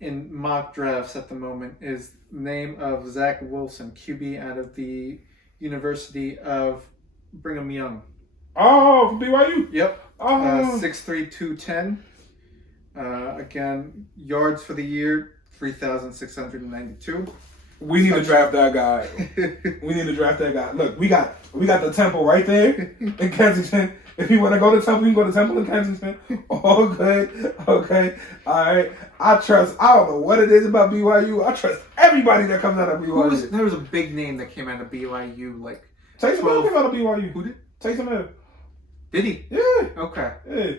in mock drafts at the moment is the name of Zach Wilson, QB out of the University of Brigham Young. oh, from BYU. Yep. Oh, 6'3", 210. Again, yards for the year, 3,692. we need to draft that guy. We need to draft that guy. Look, we got the Temple right there in Kensington. If you want to go to Temple, you can go to Temple in Kensington. All good. Okay. All right. I don't know what it is about BYU. I trust everybody that comes out of BYU. There was a big name that came out of BYU, like Taysom 12. Hill came out of BYU. Who did? Taysom Hill. Did he? Yeah. Okay. Yeah.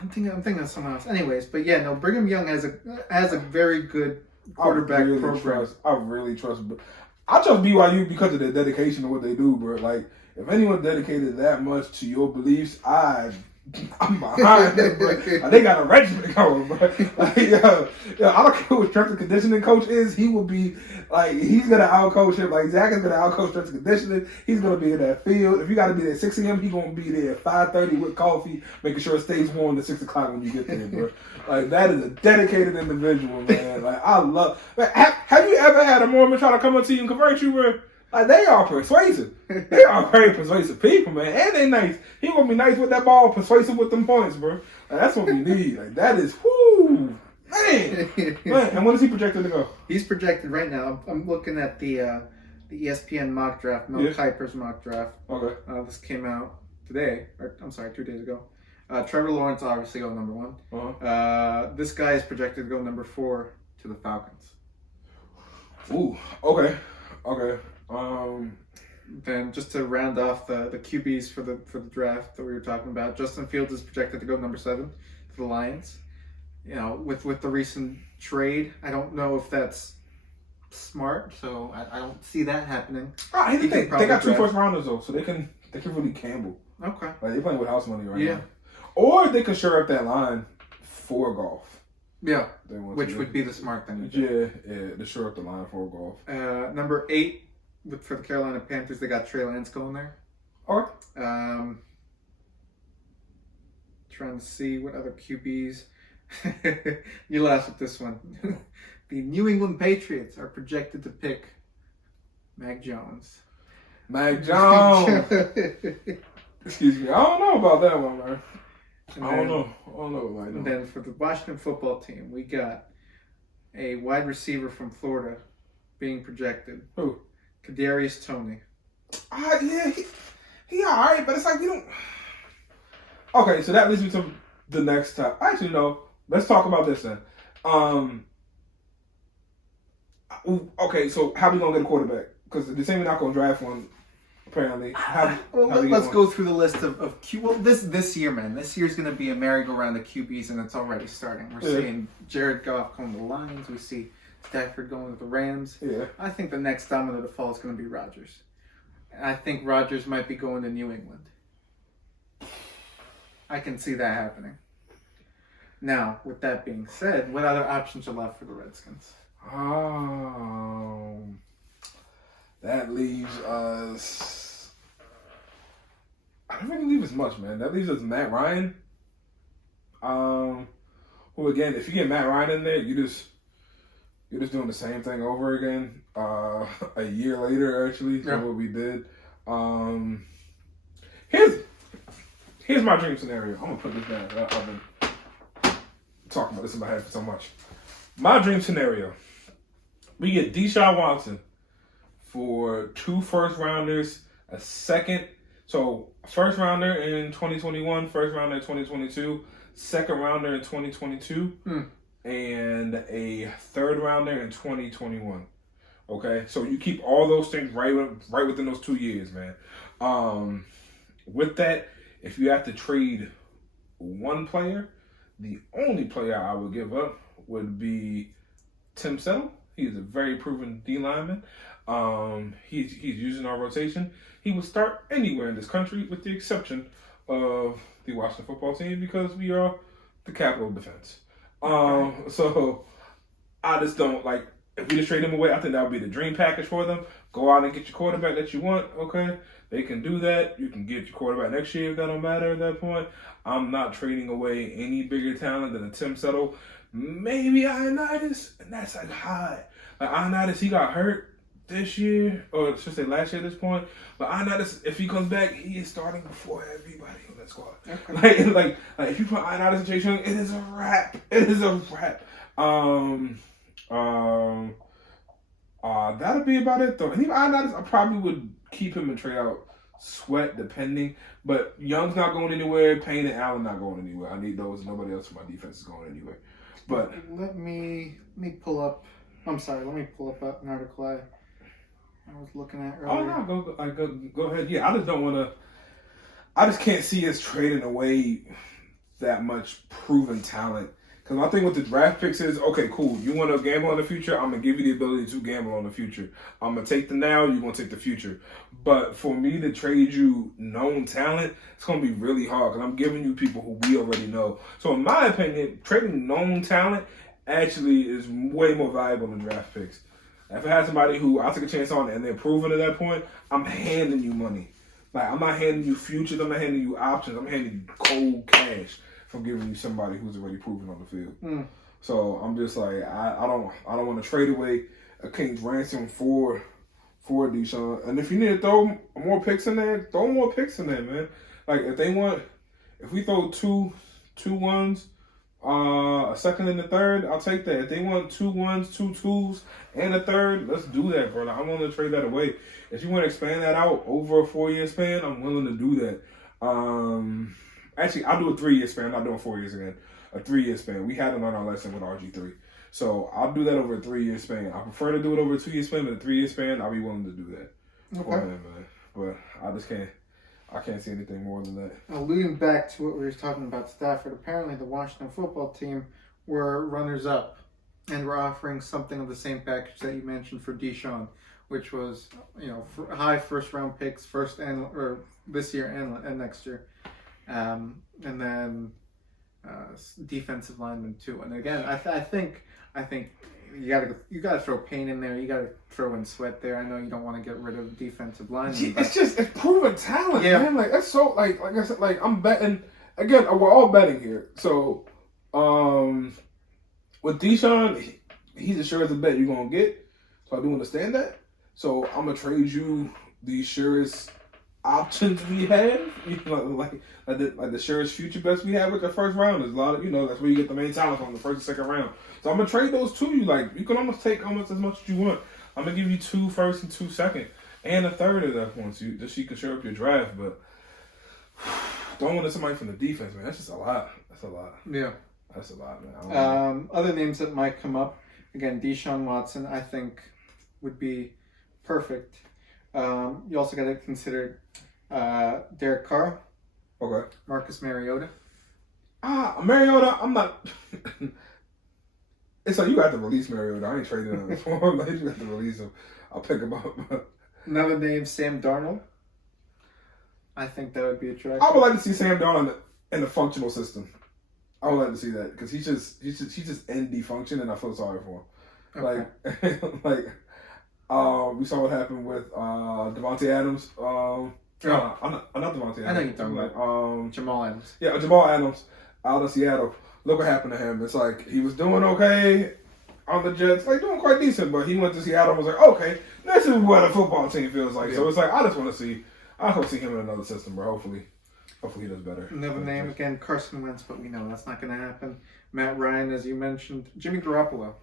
I'm thinking of someone else. Anyways, but yeah, no, Brigham Young has a very good quarterback I really program. trust. I trust BYU because of their dedication to what they do, bro. Like, if anyone dedicated that much to your beliefs, I'm behind them, bro. Like, they got a regiment going, bro. Like, I don't care what strength and conditioning coach is. He will be like, he's gonna outcoach him. Like, Zach is gonna outcoach strength and conditioning. He's gonna be in that field. If you got to be there at 6 a.m., he's gonna be there at 5:30 with coffee, making sure it stays warm to 6 o'clock when you get there, bro. Like, that is a dedicated individual, man. Like, I love. Like, have you ever had a Mormon try to come up to you and convert you, bro? Like, they are persuasive. They are very persuasive people, man. And they nice. He gonna be nice with that ball, persuasive with them points, bro. Like, that's what we need. Like, that is, whoo, man. And when is he projected to go? He's projected right now. I'm looking at the ESPN mock draft, Mel Kiper's mock draft. Okay. This came out today, or I'm sorry, 2 days ago. Trevor Lawrence obviously go number 1. Uh-huh. This guy is projected to go number 4 to the Falcons. Ooh, okay. Then just to round off the QBs for the draft that we were talking about, Justin Fields is projected to go number 7 to the Lions. You know, with the recent trade, I don't know if that's smart, so I don't see that happening. They got 2 first rounders though, so they can really gamble. Okay. Like, they're playing with house money right now. Or they can shore up that line for golf. Yeah, which would be the smart thing to do. Yeah, to shore up the line for golf. Number 8 for the Carolina Panthers, they got Trey Lance going there. Okay. Trying to see what other QBs. You laugh at this one. The New England Patriots are projected to pick Mack Jones. Mack Jones. Excuse me. I don't know about that one, man. I don't know. And then for the Washington football team, we got a wide receiver from Florida being projected. Who? Kadarius Toney. Yeah, he all right, but it's like we don't. Okay, so that leads me to the next time. Actually, no. Let's talk about this then. Okay, so how we gonna get a quarterback? Because the same we're not gonna draft one. Apparently. Let's go through the list of Q. Well, this year, man. This year's going to be a merry-go-round of QBs, and it's already starting. We're seeing Jared Goff going to the Lions. We see Stafford going to the Rams. Yeah. I think the next domino to fall is going to be Rodgers. I think Rodgers might be going to New England. I can see that happening. Now, with that being said, what other options are left for the Redskins? That leaves us. I don't really leave us much, man. That leaves us Matt Ryan. Who again? If you get Matt Ryan in there, you're just doing the same thing over again. A year later, actually, than what we did. Here's my dream scenario. I'm gonna put this down. I've been talking about this in my head for so much. My dream scenario: we get Deshaun Watson for 2 first rounders, a second. So, first rounder in 2021, first rounder in 2022, second rounder in 2022, and a third rounder in 2021. Okay? So, you keep all those things right within those 2 years, man. With that, if you have to trade one player, the only player I would give up would be Tim Settle. He's a very proven D lineman. He's using our rotation. He would start anywhere in this country with the exception of the Washington football team because we are the capital of defense. So I just don't like. If we just trade him away, I think that would be the dream package for them. Go out and get your quarterback that you want. Okay, they can do that. You can get your quarterback next year if that don't matter at that point. I'm not trading away any bigger talent than a Tim Settle. Maybe Ioannidis, and that's like high. Like Ioannidis, he got hurt this year, or I should say last year at this point. But Ioannidis, if he comes back, he is starting before everybody on that squad. Okay. Like if you put Ioannidis and Chase Young, it is a wrap. It is a wrap. That'll be about it though. And even Ioannidis, I probably would keep him and trade out Sweat depending. But Young's not going anywhere. Payne and Allen not going anywhere. I need those. Nobody else in my defense is going anywhere. But let me pull up. I'm sorry. Let me pull up an article I was looking at earlier. Oh no, go ahead. Yeah, I just don't want to. I just can't see us trading away that much proven talent. Because my thing with the draft picks is, okay, cool. You want to gamble on the future? I'm going to give you the ability to gamble on the future. I'm going to take the now, you're going to take the future. But for me to trade you known talent, it's going to be really hard because I'm giving you people who we already know. So in my opinion, trading known talent actually is way more valuable than draft picks. If I had somebody who I took a chance on and they're proven at that point, I'm handing you money. Like, I'm not handing you futures, I'm not handing you options, I'm handing you cold cash from giving you somebody who's already proven on the field. So I'm just like, I don't want to trade away a King's ransom for Deshaun. And if you need to throw more picks in there, throw more picks in there, man. Like if we throw two ones, a second and a third, I'll take that. If they want 2 1s, 2 2s, and a third, let's do that, brother. I'm willing to trade that away. If you want to expand that out over a 4-year span, I'm willing to do that. Actually, I'll do a 3-year span. I'm not doing 4 years again. A 3-year span. We had it on our lesson with RG3. So I'll do that over a 3-year span. I prefer to do it over a 2-year span, but a 3-year span, I'll be willing to do that. Okay. For him, man. But I can't see anything more than that. Alluding back to what we were talking about Stafford, apparently the Washington football team were runners-up and were offering something of the same package that you mentioned for Deshaun, which was, for high first-round picks, this year and next year. And then defensive lineman too. And again, I think you gotta throw Payne in there. You gotta throw in Sweat there. I know you don't want to get rid of defensive linemen. It's proven talent, man. Like that's so like I said, like I'm betting again. We're all betting here. So with Deshaun, he's as sure as a bet you're gonna get. So I do understand that. So I'm gonna trade you the surest options we have, like the surest future bets we have with the first round. There's a lot of, that's where you get the main talent from, the first and second round. So I'm gonna trade those to you. Like you can almost take almost as much as you want. I'm gonna give you 2 first and 2 second and a third at that point, so you can shore up your draft. But don't want somebody from the defense, man. That's just a lot. That's a lot. Yeah, that's a lot, man. Other names that might come up again, Deshaun Watson, I think would be perfect. You also got to consider Derek Carr. Okay. Marcus Mariota. Mariota, I'm not. It's like you got to release Mariota. I ain't trading him for him. You got to release him. I'll pick him up. Another name, Sam Darnold. I think that would be attractive. I would like to see Sam Darnold in a functional system. I would like to see that because he's just in dysfunction, and I feel sorry for him. Okay. We saw what happened with Devontae Adams. I'm not Devontae Adams. I know you're talking about Jamal Adams. Yeah, Jamal Adams out of Seattle. Look what happened to him. It's like he was doing okay on the Jets, like doing quite decent, but he went to Seattle and was like, okay, this is what a football team feels like. Yeah. So it's like I just want to see him in another system, bro. Hopefully he does better. Another name again, Carson Wentz, but we know that's not going to happen. Matt Ryan, as you mentioned, Jimmy Garoppolo.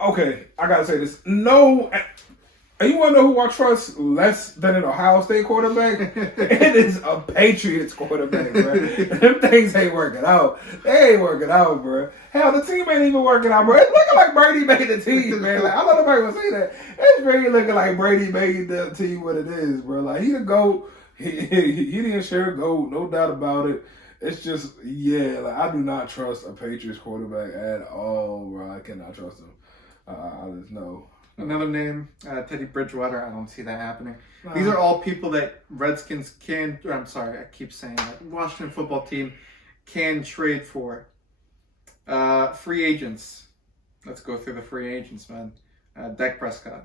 Okay, I gotta say this. No, and you wanna know who I trust less than an Ohio State quarterback? It is a Patriots quarterback, bro. Them things ain't working out. They ain't working out, bro. Hell, the team ain't even working out, bro. It's looking like Brady made the team, man. Like I know nobody will say that. It's really looking like Brady made the team what it is, bro. Like he the GOAT. He the insured GOAT, no doubt about it. It's just I do not trust a Patriots quarterback at all, bro. I cannot trust him. I just know. Another name, Teddy Bridgewater. I don't see that happening. No. These are all people that Redskins can. I'm sorry, I keep saying that. Washington football team can trade for. Free agents. Let's go through the free agents, man. Dak Prescott.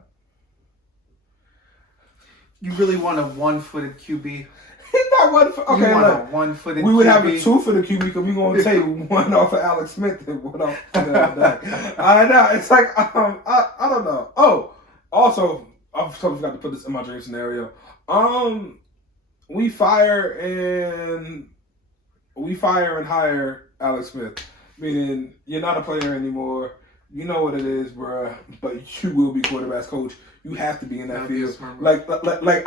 You really want a one-footed QB? He's not one. Okay, you want look. a one-footed We would QB? have a two-footed QB because we're going to take one off of Alex Smith and one off of Dak. I know. It's like, I don't know. Oh, also, I totally forgot to put this in my dream scenario. We fire and hire Alex Smith, meaning you're not a player anymore. You know what it is, bruh. But you will be quarterback's coach. You have to be in that field. Like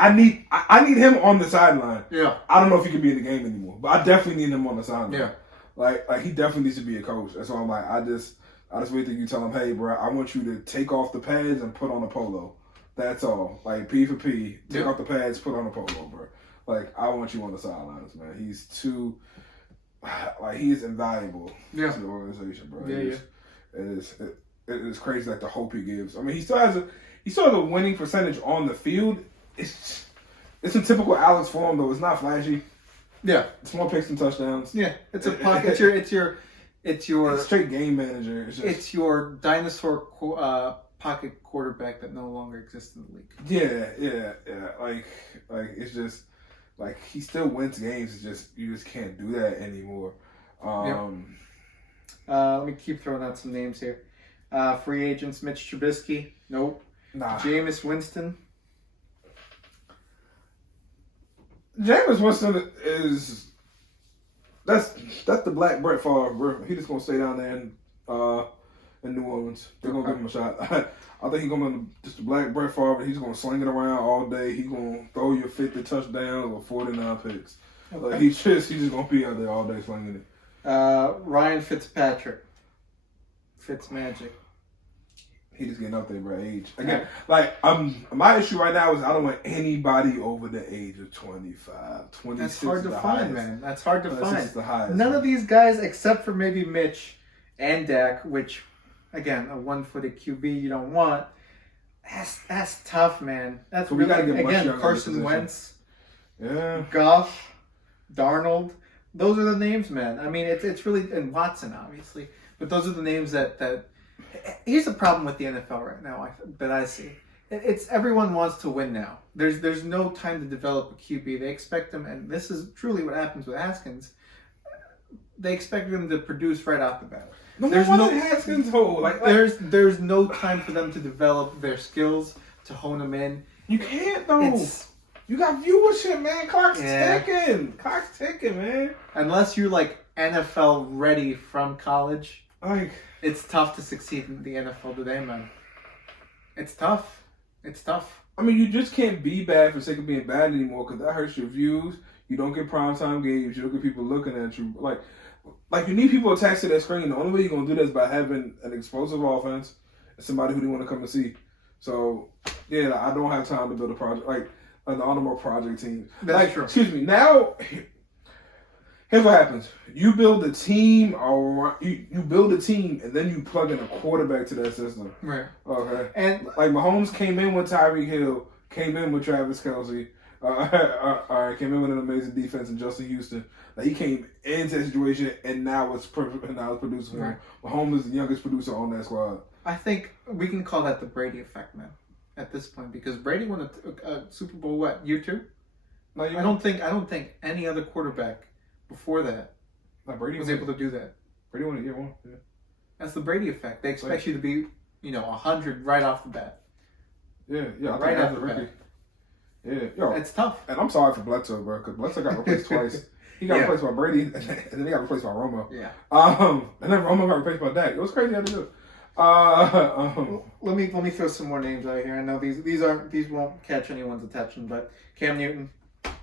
I need him on the sideline. Yeah. I don't know if he can be in the game anymore, but I definitely need him on the sideline. Yeah. Like he definitely needs to be a coach. That's why I'm like, I just wait till you tell him, hey, bro, I want you to take off the pads and put on a polo. That's all. Like P for P. Take off the pads, put on a polo, bro. Like I want you on the sidelines, man. He's too, he is invaluable to the organization, bro. It is crazy, like the hope he gives. I mean, he still has a winning percentage on the field. It's in typical Alex form though. It's not flashy. Yeah. It's more picks and touchdowns. Yeah. It's a pocket. It's your straight game manager. It's your dinosaur pocket quarterback that no longer exists in the league. Yeah. Like it's just like he still wins games. It's just you just can't do that anymore. Let me keep throwing out some names here. Free agents: Mitch Trubisky. Nope. Nah. Jameis Winston. Jameis Winston is that's the black Brett Favre. He just gonna stay down there in New Orleans. They're gonna give him a shot. I think he's gonna be just the black Brett Favre. He's gonna sling it around all day. He's gonna throw you 50 touchdowns or 49 picks. Okay. Like he's just gonna be out there all day slinging it. Ryan Fitzpatrick. Fitzmagic. He just getting up there, bro. Age again. Like my issue right now is I don't want anybody over the age of 25, 26. That's hard to find, man. That's hard to find. Is the highest. None of these guys, except for maybe Mitch and Dak, which, again, a one-footed QB you don't want. That's tough, man. That's so we really, gotta get again, Carson Wentz, Goff, Darnold. Those are the names, man. I mean, it's really, and Watson, obviously, but those are the names that. Here's the problem with the NFL right now that I see. It's everyone wants to win now. There's no time to develop a QB. They expect them, and this is truly what happens with Haskins. They expect them to produce right off the bat. There's no Haskins hole. There's no time for them to develop their skills, to hone them in. You can't though. You got viewership, man. Clock's ticking, man. Unless you're like NFL ready from college. Like, it's tough to succeed in the NFL today, man. It's tough. I mean, you just can't be bad for the sake of being bad anymore because that hurts your views. You don't get primetime games. You don't get people looking at you. Like you need people attached to that screen. The only way you're going to do that is by having an explosive offense and somebody who they want to come and see. So, yeah, I don't have time to build a project. Like an Audemars project team. That's true. Excuse me. Now... Here's what happens. You build a team, or you build a team, and then you plug in a quarterback to that system. Right. Okay. And like Mahomes came in with Tyreek Hill, came in with Travis Kelce, came in with an amazing defense in Justin Houston. Like he came into that situation, and now it's producing. Right. Mahomes is the youngest producer on that squad. I think we can call that the Brady effect, man. At this point, because Brady won a Super Bowl year 2? No, I don't think any other quarterback before that Brady was able to do that. Brady won it year 1. Yeah. That's the Brady effect. They expect you to be, 100 right off the bat. Yeah, right after the bat. Yeah, yo, it's tough. And I'm sorry for Bledsoe, bro, because Bledsoe got replaced twice. He got replaced by Brady, and then he got replaced by Romo. Yeah. And then Romo got replaced by Dak. It was crazy how to do it. Let me throw some more names out here. I know these won't catch anyone's attention, but Cam Newton,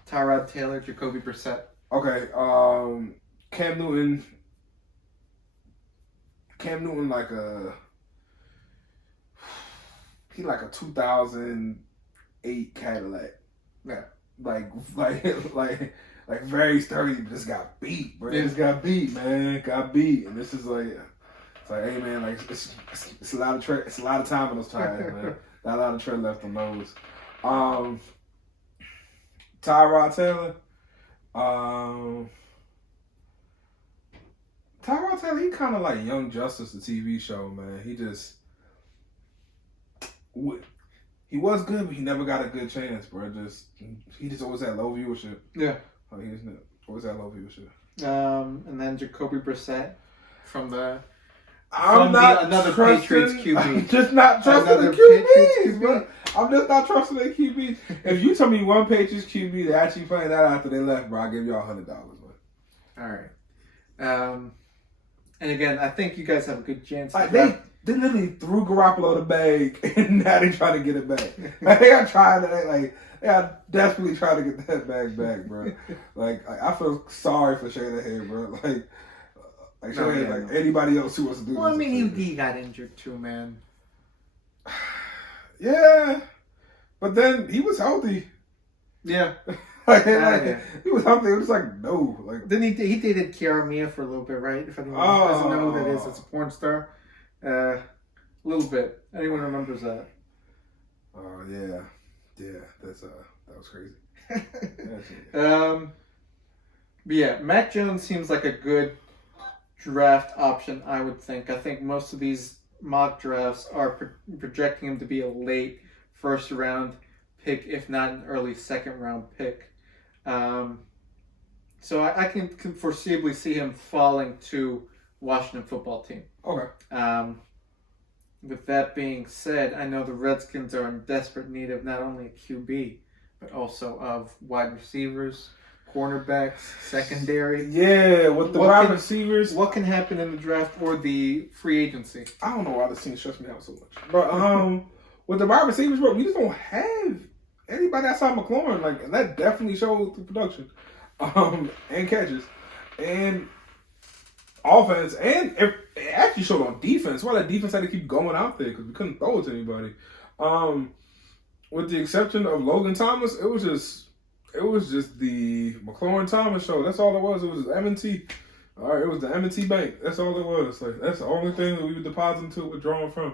Tyrod Taylor, Jacoby Brissett. Okay, Cam Newton, he like a 2008 Cadillac. Yeah. Like very sturdy, but just got beat, bro. Just got beat, man. Got beat, and this is like, it's like, hey, man, like it's a lot of time in those tires, man. Not a lot of tread left on those. Tyrod Taylor. Tyrod Taylor, he kind of like Young Justice, the TV show, man. He was good, but he never got a good chance, bro. He just always had low viewership. Yeah. He always had low viewership. And then Jacoby Brissett from the. Another Patriots QB. I'm just not trusting the QBs, bro. I'm just not trusting the QBs. If you tell me one Patriots QB that actually playing that after they left, bro, I'll give y'all $100, man. All right. And again, I think you guys have a good chance. Like they literally threw Garoppolo the bag, and now they trying to get it back. Like they are desperately trying to get that bag back, bro. Like I feel sorry for Shanahan, bro. Like anybody else who wants to do this. Well, I mean, he got injured too, man. Yeah, but then he was healthy. Yeah. He was healthy. It was like, no. Like, then he dated Kiara Mia for a little bit, right? If anyone doesn't know who that is, it's a porn star. A little bit. Anyone remembers that? Oh, yeah. Yeah, that was crazy. But yeah, Mack Jones seems like a good draft option, I would think. I think most of these mock drafts are projecting him to be a late first round pick, if not an early second round pick. So I can foreseeably see him falling to Washington football team. Okay. With that being said, I know the Redskins are in desperate need of not only a QB, but also of wide receivers, cornerbacks, secondary. Yeah, with the wide receivers. What can happen in the draft or the free agency? I don't know why this team stressed me out so much. But with the wide receivers, bro, we just don't have anybody outside McLaurin. Like, and that definitely showed through production. And catches. And offense. And it actually showed on defense. Why that defense had to keep going out there because we couldn't throw it to anybody. With the exception of Logan Thomas, it was just the McLaurin Thomas show. That's all it was. It was M&T. All right, it was the M&T Bank. That's all it was. Like that's the only thing that we were depositing to, withdrawing from.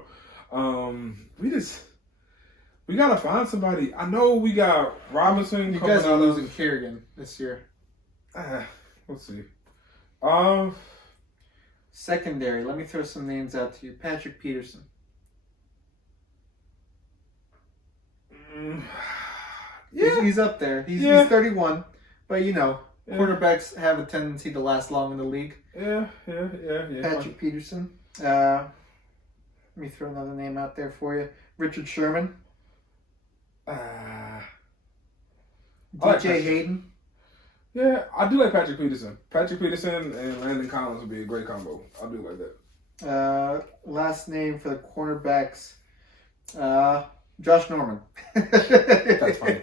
We gotta find somebody. I know we got Robinson. You guys are losing Kerrigan this year. Let's see. Secondary. Let me throw some names out to you. Patrick Peterson. Yeah, he's up there. He's 31, but quarterbacks have a tendency to last long in the league. Yeah. Patrick Peterson. Let me throw another name out there for you. Richard Sherman. DJ Hayden. Yeah, I do like Patrick Peterson. Patrick Peterson and Landon Collins would be a great combo. I do like that. Last name for the cornerbacks. Josh Norman. That's funny.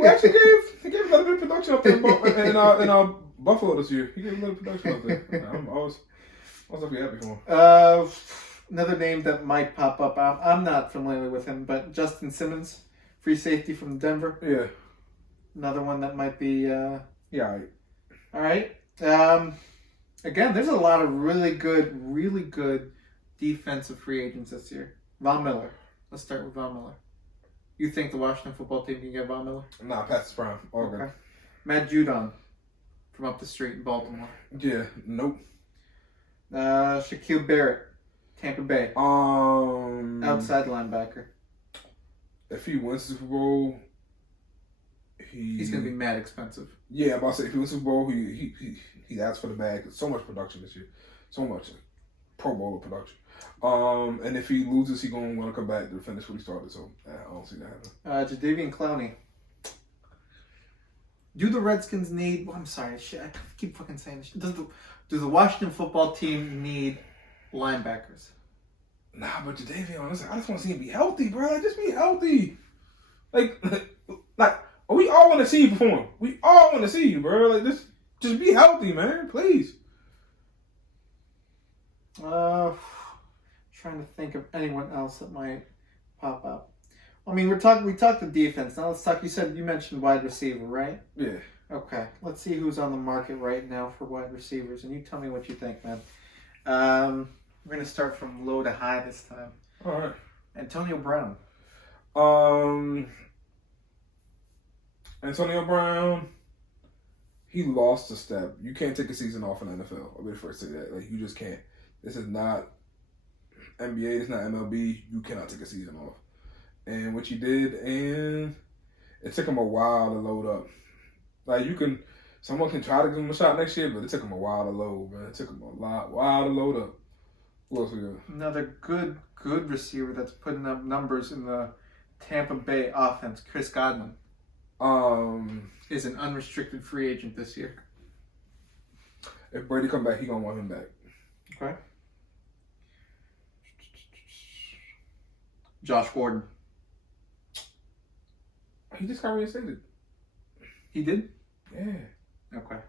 We actually gave a little bit of production up there in Buffalo this year. He gave a little production up there. I'm always happy for him. Another name that might pop up. I'm not familiar with him, but Justin Simmons, free safety from Denver. Yeah. Another one that might be. Yeah. All right. Again, there's a lot of really good defensive free agents this year. Von Miller. Let's start with Von Miller. You think the Washington football team can get Von Miller? Nah, pass the prime. Okay. Matt Judon from up the street in Baltimore. Yeah. Nope. Shaquille Barrett, Tampa Bay. Outside linebacker. If he wins the Super Bowl, he's gonna be mad expensive. Yeah, I'm about to say if he wins the Super Bowl, he asks for the bag. So much production this year, so much Pro Bowl production. And if he loses, he's gonna want to come back to finish what he started. So I don't see that happening. Jadeveon Clowney. Do the Redskins need? I'm sorry, shit. I keep fucking saying this. Does the Washington football team need linebackers? Nah, but Jadeveon, I just want to see him be healthy, bro. Like, just be healthy. Like, we all want to see you perform. We all want to see you, bro. Like, just be healthy, man. Please. Trying to think of anyone else that might pop up. I mean, we talked the defense. Now let's talk. You mentioned wide receiver, right? Yeah. Okay. Let's see who's on the market right now for wide receivers, and you tell me what you think, man. We're gonna start from low to high this time. All right. Antonio Brown. Antonio Brown, he lost a step. You can't take a season off in the NFL. I'll be the first to say that. Like, you just can't. This is not NBA. This is not MLB. You cannot take a season off. And what you did, and it took him a while to load up. Like, someone can try to give him a shot next year, but it took him a while to load, man. It took him a while to load up. Who else we got? Another good receiver that's putting up numbers in the Tampa Bay offense, Chris Godwin. Is an unrestricted free agent this year. If Brady come back, he gonna want him back. Okay. Josh Gordon. He just got reinstated. He did? Yeah. Okay.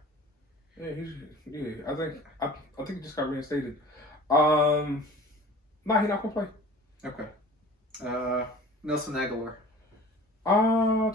Yeah, I think he just got reinstated. Nah, he not gonna play. Okay. Nelson Aguilar. 20